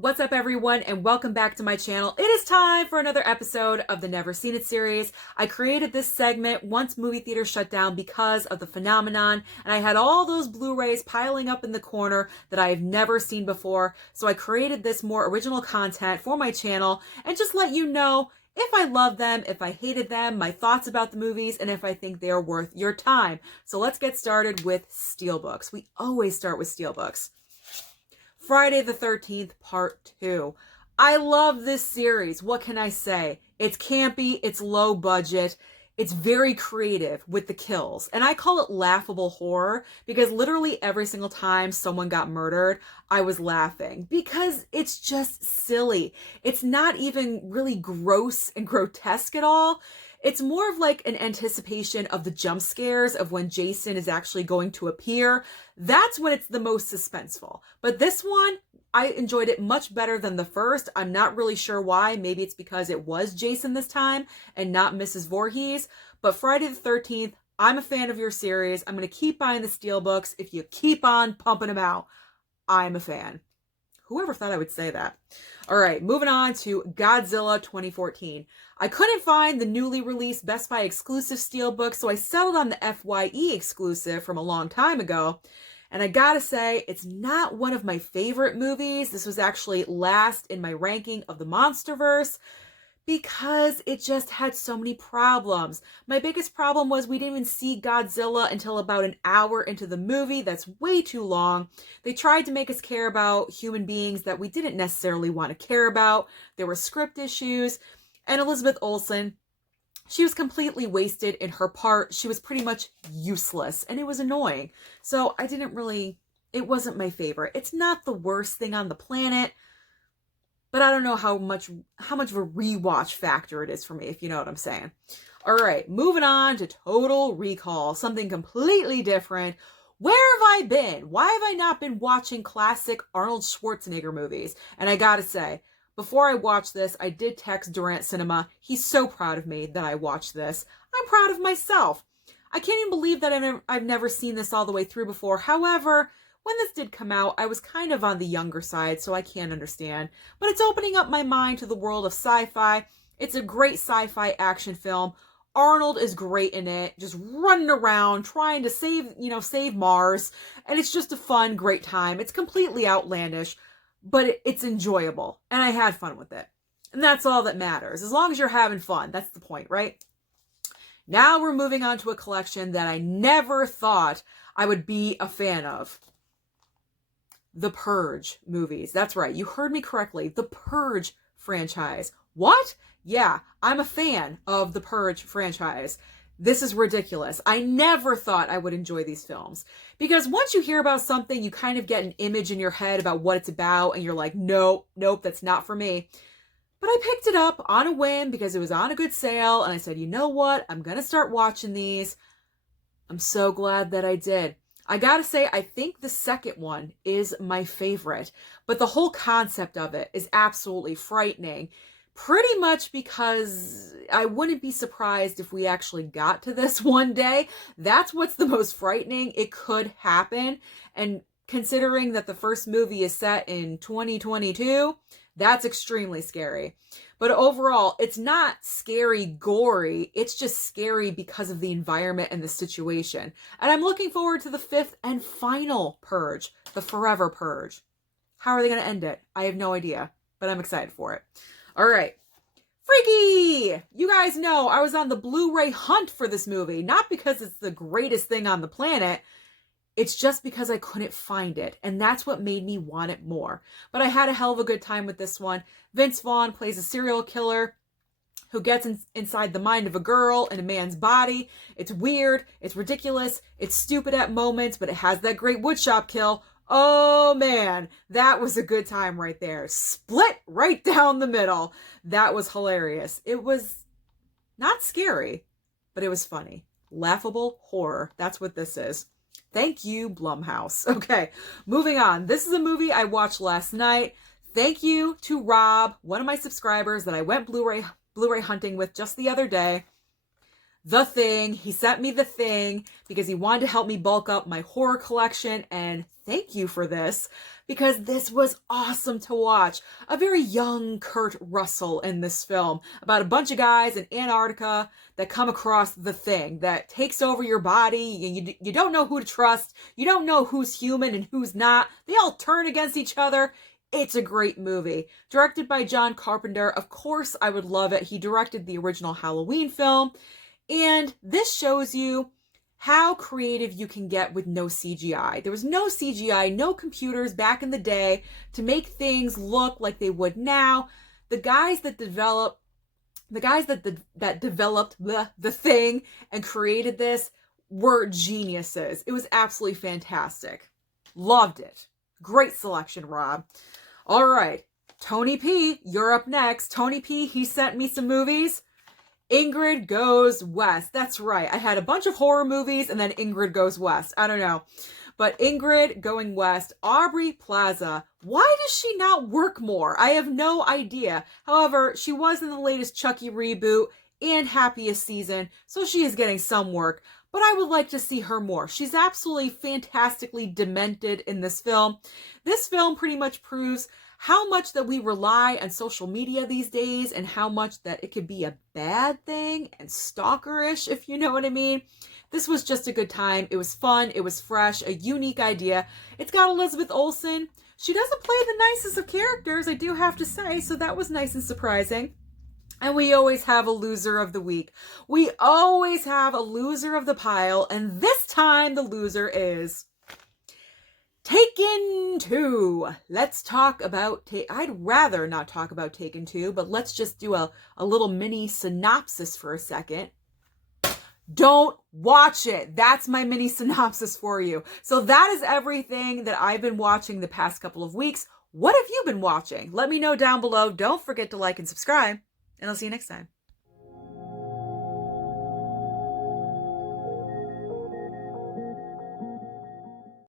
What's up, everyone, and welcome back to my channel. It is time for another episode of the Never Seen It series. I created this segment once movie theaters shut down because of the phenomenon, and I had all those Blu-rays piling up in the corner that I have never seen before, so I created this more original content for my channel and just let you know if I love them, if I hated them, my thoughts about the movies, and if I think they are worth your time. So let's get started with Steelbooks. We always start with Steelbooks. Friday the 13th, Part 2. I love this series. What can I say? It's campy, it's low budget, it's very creative with the kills. And I call it laughable horror because literally every single time someone got murdered, I was laughing because it's just silly. It's not even really gross and grotesque at all. It's more of like an anticipation of the jump scares of when Jason is actually going to appear. That's when it's the most suspenseful. But this one, I enjoyed it much better than the first. I'm not really sure why. Maybe it's because it was Jason this time and not Mrs. Voorhees. But Friday the 13th, I'm a fan of your series. I'm going to keep buying the Steelbooks. If you keep on pumping them out, I'm a fan. Whoever thought I would say that? All right, moving on to Godzilla 2014. I couldn't find the newly released Best Buy exclusive Steelbook, so I settled on the FYE exclusive from a long time ago. And I gotta say, it's not one of my favorite movies. This was actually last in my ranking of the Monsterverse because it just had so many problems. My biggest problem was we didn't even see Godzilla until about an hour into the movie. That's way too long. They tried to make us care about human beings that we didn't necessarily want to care about. There were script issues. And Elizabeth Olsen, she was completely wasted in her part. She was pretty much useless, and it was annoying. So it wasn't my favorite. It's not the worst thing on the planet, but I don't know how much of a rewatch factor it is for me, if you know what I'm saying. All right, moving on to Total Recall, something completely different. Where have I been? Why have I not been watching classic Arnold Schwarzenegger movies? And I gotta say, before I watched this, I did text Durant Cinema. He's so proud of me that I watched this. I'm proud of myself. I can't even believe that I've never seen this all the way through before. However, when this did come out, I was kind of on the younger side, so I can't understand. But it's opening up my mind to the world of sci-fi. It's a great sci-fi action film. Arnold is great in it, just running around, trying to save Mars. And it's just a fun, great time. It's completely outlandish, but it's enjoyable. And I had fun with it. And that's all that matters. As long as you're having fun, that's the point, right? Now we're moving on to a collection that I never thought I would be a fan of. The Purge movies. That's right. You heard me correctly. The Purge franchise. What? Yeah, I'm a fan of the Purge franchise. This is ridiculous. I never thought I would enjoy these films because once you hear about something, you kind of get an image in your head about what it's about and you're like, nope, that's not for me. But I picked it up on a whim because it was on a good sale and I said, you know what? I'm going to start watching these. I'm so glad that I did. I gotta say, I think the second one is my favorite, but the whole concept of it is absolutely frightening. Pretty much because I wouldn't be surprised if we actually got to this one day. That's what's the most frightening. It could happen. And considering that the first movie is set in 2022, that's extremely scary. But overall, it's not scary, gory. It's just scary because of the environment and the situation. And I'm looking forward to the fifth and final Purge, the Forever Purge. How are they going to end it? I have no idea, but I'm excited for it. All right. Freaky! You guys know I was on the Blu-ray hunt for this movie, not because it's the greatest thing on the planet. It's just because I couldn't find it, and that's what made me want it more. But I had a hell of a good time with this one. Vince Vaughn plays a serial killer who gets inside the mind of a girl in a man's body. It's weird, it's ridiculous, it's stupid at moments, but it has that great woodshop kill. Oh man, that was a good time right there. Split right down the middle. That was hilarious. It was not scary, but it was funny. Laughable horror. That's what this is. Thank you, Blumhouse. Okay, moving on. This is a movie I watched last night. Thank you to Rob, one of my subscribers that I went Blu-ray hunting with just the other day. The Thing. He sent me The Thing because he wanted to help me bulk up my horror collection, and thank you for this, because this was awesome to watch. A very young Kurt Russell in this film about a bunch of guys in Antarctica that come across the Thing that takes over your body, and you don't know who to trust. You don't know who's human and who's not. They all turn against each other. It's a great movie. Directed by John Carpenter. Of course, I would love it. He directed the original Halloween film. And this shows you how creative you can get with no CGI. There was no CGI, no computers back in the day to make things look like they would now. The guys that developed the Thing and created this were geniuses. It was absolutely fantastic. Loved it. Great selection, Rob. All right, Tony P, you're up next. Tony P, he sent me some movies. Ingrid Goes West. That's right. I had a bunch of horror movies and then Ingrid Goes West. I don't know. But Ingrid Going West, Aubrey Plaza. Why does she not work more? I have no idea. However, she was in the latest Chucky reboot and Happiest Season, so she is getting some work. But I would like to see her more. She's absolutely fantastically demented in this film. This film pretty much proves how much that we rely on social media these days and how much that it could be a bad thing and stalkerish, if you know what I mean. This was just a good time. It was fun. It was fresh, a unique idea. It's got Elizabeth Olsen. She doesn't play the nicest of characters, I do have to say, so that was nice and surprising. And we always have a loser of the week. We always have a loser of the pile, and this time the loser is Taken 2. Let's talk about... I'd rather not talk about Taken 2, but let's just do a little mini synopsis for a second. Don't watch it. That's my mini synopsis for you. So that is everything that I've been watching the past couple of weeks. What have you been watching? Let me know down below. Don't forget to like and subscribe, and I'll see you next time.